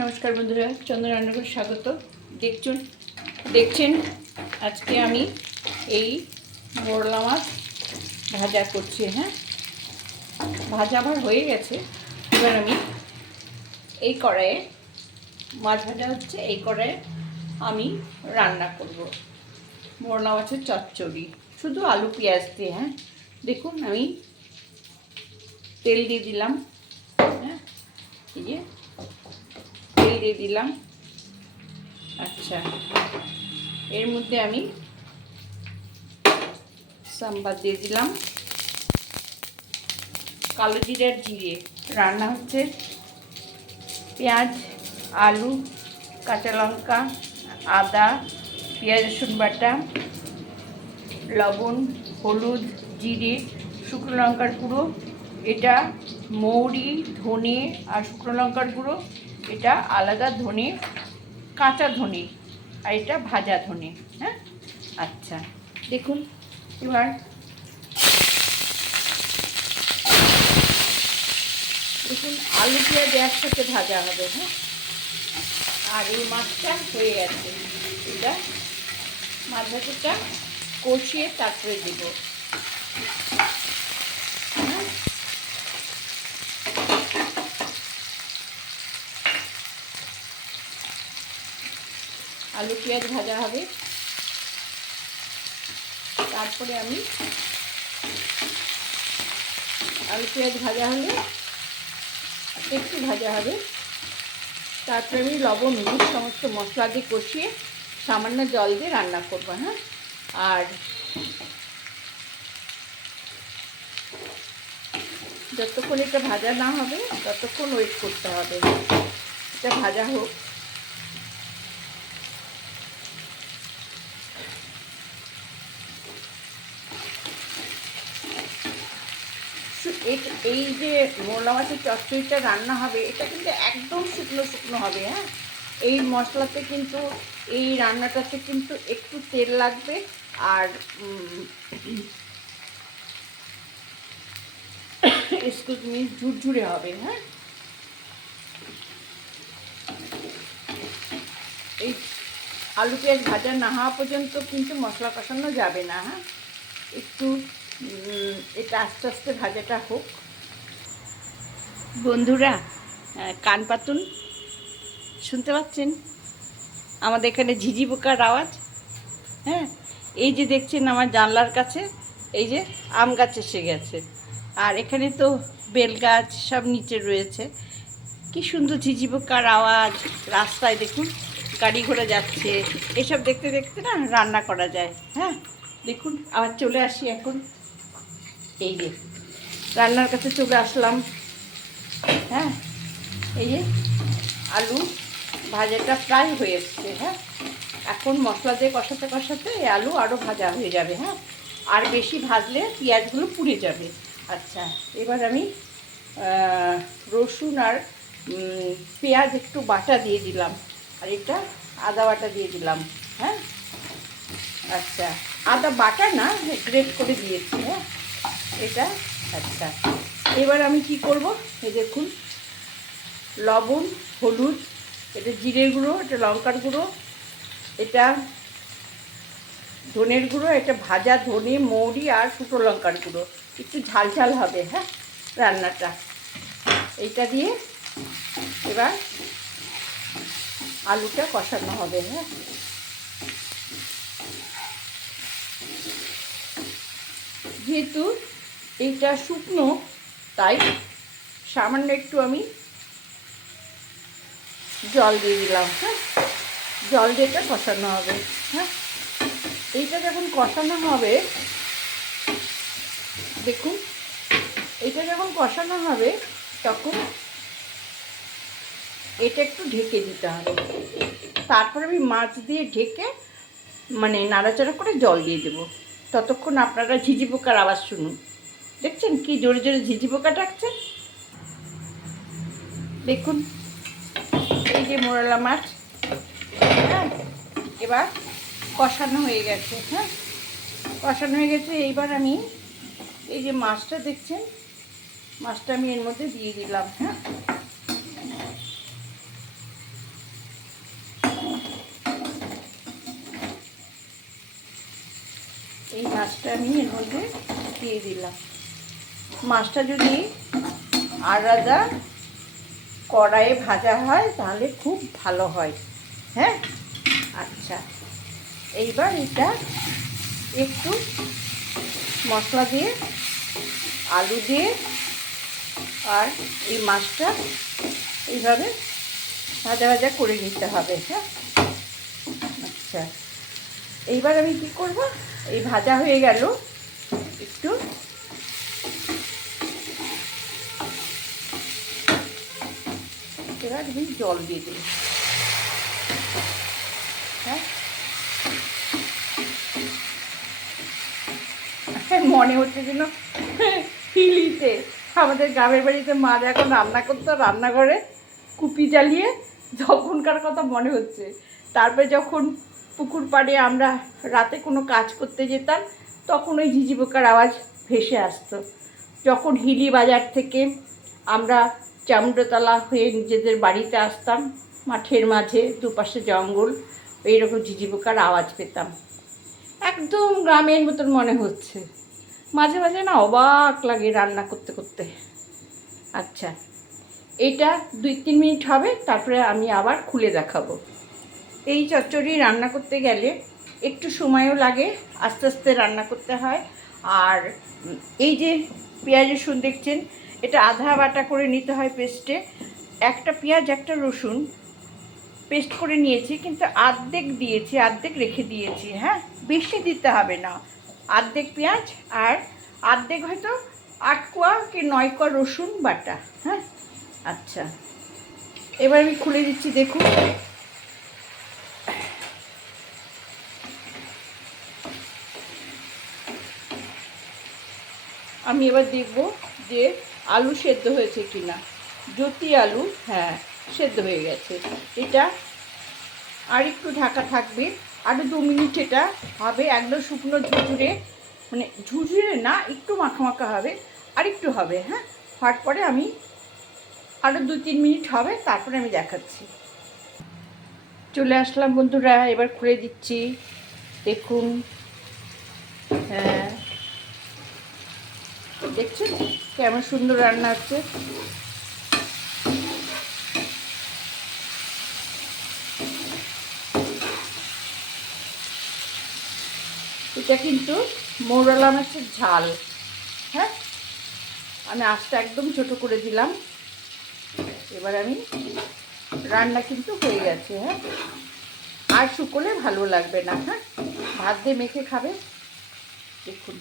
নমস্কার বন্ধুরা, চন্দ্র রান্নাঘর স্বাগত। দেখছেন দেখছেন, আজকে আমি এই মোরলা মাছ ভাজা করছি হ্যাঁ? ভাজা আমার হয়ে গেছে। এবার আমি এই কড়াইয়ে, মাছ ভাজা হচ্ছে, এই কড়াইয়ে আমি রান্না করব। মোরলা মাছের চচ্চড়ি, শুধু আলু পেঁয়াজ দিয়ে হ্যাঁ? দেখুন, আমি তেল দিয়ে দিলাম হ্যাঁ? এই যে দিয়ে দিলাম। আচ্ছা। এর মধ্যে আমি সাম্বার দিয়ে দিলাম। কালো জিরার জিরে। রান্না হচ্ছে পেঁয়াজ, আলু, কাঁচা লঙ্কা, আদা, পেঁয়াজ, রসুন বাটা, লবণ, হলুদ, জিরে, শুকনো লঙ্কার গুঁড়ো, এটা মৌরি, ধনে আর শুকনো লঙ্কার গুঁড়ো। এটা আলাদা ধনে, কাঁচা ধনে, আর এটা ভাজা ধনে হ্যাঁ? আচ্ছা দেখুন, এবার দেখুন, আলু পেঁয়াজ একসাথে ভাজা হবে হ্যাঁ? আর এই মাছটা হয়ে গেছে। এটা মাছ ভাজাটা কষিয়ে তারপরে দেবো হ্যাঁ আলু পেঁয়াজ ভাজা হবে। তারপরে আমি আলু পেঁয়াজ ভাজা হলে একটু ভাজা হবে। তারপরে আমি লবণ, হলুদ সমস্ত মশলা দিয়ে কষিয়ে সামান্য জল দিয়ে রান্না করব হ্যাঁ? আর যতক্ষণ এটা ভাজা না হবে, ততক্ষণ ওয়েট করতে হবে। এটা ভাজা হোক। এই যে মোলা মাছের চচ্চড়িটা রান্না হবে, এটা কিন্তু একদম শুকনো শুকনো হবে হ্যাঁ? এই মশলাতে কিন্তু এই রান্নাটাতে কিন্তু একটু তেল লাগবে আর এক্সকিউজ মি ঝুরঝুরে হবে হ্যাঁ? এই আলু পেঁয়াজ ভাজা না হওয়া পর্যন্ত কিন্তু মশলা কষানো যাবে না হ্যাঁ? একটু এটা আস্তে আস্তে ভাজাটা হোক। বন্ধুরা কান পাতুন। শুনতে পাচ্ছেন? আমাদের এখানে ঝিঝি পোকার আওয়াজ। হ্যাঁ এই যে দেখছেন আমার জানলার কাছে, এই যে আম গাছ এসে গেছে। আর এখানে তো বেল গাছ সব নিচে রয়েছে। কি সুন্দর ঝিঝি পোকার আওয়াজ। রাস্তায় দেখুন, গাড়ি ঘোড়া যাচ্ছে। এসব দেখতে দেখতে না রান্না করা যায়। হ্যাঁ দেখুন, আবার চলে আসি এখন। এই যে, রান্নার কাছে চলে আসলাম। হ্যাঁ এই যে আলু ভাজাটা প্রায় হয়ে এসছে হ্যাঁ। এখন মশলা দিয়ে কষাতে কষাতে এই আলু আরও ভাজা হয়ে যাবে হ্যাঁ। আর বেশি ভাজলে পেঁয়াজগুলো পুড়ে যাবে। আচ্ছা এবার আমি রসুন আর পেঁয়াজ একটু বাটা দিয়ে দিলাম। আর এটা আদা বাটা দিয়ে দিলাম হ্যাঁ। আচ্ছা আদা বাটা না, গ্রেট করে দিয়েছি হ্যাঁ। এটা? আচ্ছা। এবার আমি কি করব? এই দেখুন, লবণ, হলুদ, এটা জিরের গুঁড়ো, এটা লঙ্কার গুঁড়ো, এটা ধনের গুঁড়ো, এটা ভাজা ধনে, মৌরি আর শুকনো লঙ্কার গুঁড়ো। একটু ঝাল ঝাল হবে হ্যাঁ রান্নাটা। এইটা দিয়ে এবার আলুটা কষানো হবে হ্যাঁ। যেহেতু এইটা শুকনো, তাই সামান্য একটু আমি জল দিয়ে দিলাম হ্যাঁ? জল দিয়ে এটা কষানো হবে হ্যাঁ? এইটা যখন কষানো হবে, দেখুন, এটা যখন কষানো হবে, তখন এটা একটু ঢেকে দিতে হবে। তারপর আমি মাছ দিয়ে ঢেকে মানে নাড়াচাড়া করে জল দিয়ে দেবো। ততক্ষণ আপনারা ঝিঝি পোকার আওয়াজ শুনুন। দেখছেন কি জোরে জোরে ঝিঝি পোকা ডাকছে? দেখুন, এই যে মোরালা মাছ হ্যাঁ এবার কষানো হয়ে গেছে হ্যাঁ কষানো হয়ে গেছে। এইবার আমি এই যে মাছটা দেখছেন, মাছটা আমি এর মধ্যে দিয়ে দিলাম হ্যাঁ। এই মাছটা আমি এর মধ্যে দিয়ে দিলাম। মাছটা যদি আলাদা কড়াইয়ে ভাজা হয়, তাহলে খুব ভালো হয়। হ্যাঁ? আচ্ছা। এইবার এটা একটু মশলা দিয়ে, আলু দিয়ে, আর এই মাছটা এইভাবে ভাজা ভাজা করে নিতে হবে হ্যাঁ? আচ্ছা। এইবার আমি কি করব? এই ভাজা হয়ে গেল, একটু এবার আমি জল দিয়ে দিই হ্যাঁ? মনে হচ্ছে যেন হিলিতে, আমাদের গ্রামের বাড়িতে মা এখন রান্না করতো, রান্নাঘরে কুপি জ্বালিয়ে যখনকার কথা মনে হচ্ছে। তারপরে যখন পুকুর পাড়ে আমরা রাতে কোনো কাজ করতে যেতাম, তখন ওই ঝিঝি আওয়াজ ভেসে আসতো। যখন হিলি বাজার থেকে আমরা চামড়তলা হয়ে নিজেদের বাড়িতে আসতাম, মাঠের মাঝে দুপাশে জঙ্গল, এইরকম ঝিঝি পোকার আওয়াজ পেতাম। একদম গ্রামের মতন মনে হচ্ছে। মাঝে মাঝে না অবাক লাগে রান্না করতে করতে। আচ্ছা এটা দুই তিন মিনিট হবে, তারপরে আমি আবার খুলে দেখাবো। এই চচ্চড়ি রান্না করতে গেলে একটু সময়ও লাগে, আস্তে আস্তে রান্না করতে হয়। আর এই যে পেঁয়াজ রসুন দেখছেন এটা আধা বাটা করে নিতে হয় পেস্টে, একটা পেঁয়াজ, একটা রসুন পেস্ট করে নিয়েছি, কিন্তু আর্ধেক দিয়েছি, আর্ধেক রেখে দিয়েছি হ্যাঁ? বেশি দিতে হবে না। আর্ধেক পেঁয়াজ আর আর্ধেক হয়তো আট কোয়া কি নয় কোয়া রসুন বাটা হ্যাঁ? আচ্ছা। এবার আমি খুলে দিচ্ছি, দেখুন। আমি এবার দেখব যে আলু সেদ্ধ হয়েছে কি না জ্যোতি আলু হ্যাঁ সেদ্ধ হয়ে গেছে। এটা আর একটু ঢাকা থাকবে। আরও দু মিনিট এটা হবে একদম শুকনো ঝুঝুরে মানে ঝুঝুরে না, একটু মাখা হবে। আর একটু হবে হ্যাঁ? হওয়ার পরে আমি আরও দু তিন মিনিট হবে, তারপরে আমি দেখাচ্ছি। চলে আসলাম বন্ধুরা, এবার খুলে দিচ্ছি। দেখুন হ্যাঁ। দেখছেন? কেমন সুন্দর রান্না হচ্ছে। এটা কিন্তু মৌরলা মাছের ঝাল হ্যাঁ? আমি আঁচটা একদম ছোট করে দিলাম। এবার আমি রান্না কিন্তু হয়ে গেছে হ্যাঁ? আর শুকোলে ভালো লাগবে না হ্যাঁ? ভাত দিয়ে মেখে খাবে। দেখুন।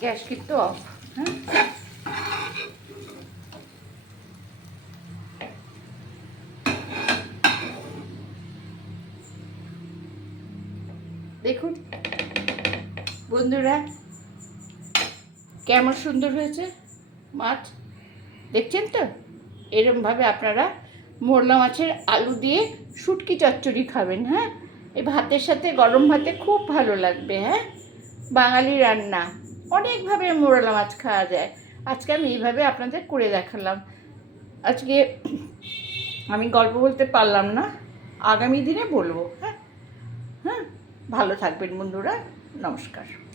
গ্যাস কিন্তু অফ হ্যাঁ? দেখুন, বন্ধুরা, কেমন সুন্দর হয়েছে মাছ। দেখছেন তো? এরমভাবে আপনারা মোরলা মাছের আলু দিয়ে শুটকি চচ্চড়ি খাবেন হ্যাঁ? এই ভাতের সাথে গরম ভাতে খুব ভালো লাগবে হ্যাঁ? বাঙালি রান্না। অনেকভাবে মোরলা মাছ খাওয়া যায়। আজকে আমি এইভাবে আপনাদের করে দেখালাম। আজকে আমি গল্প বলতে পারলাম না, আগামী দিনে বলব হ্যাঁ? হ্যাঁ? ভালো থাকবেন বন্ধুরা, নমস্কার।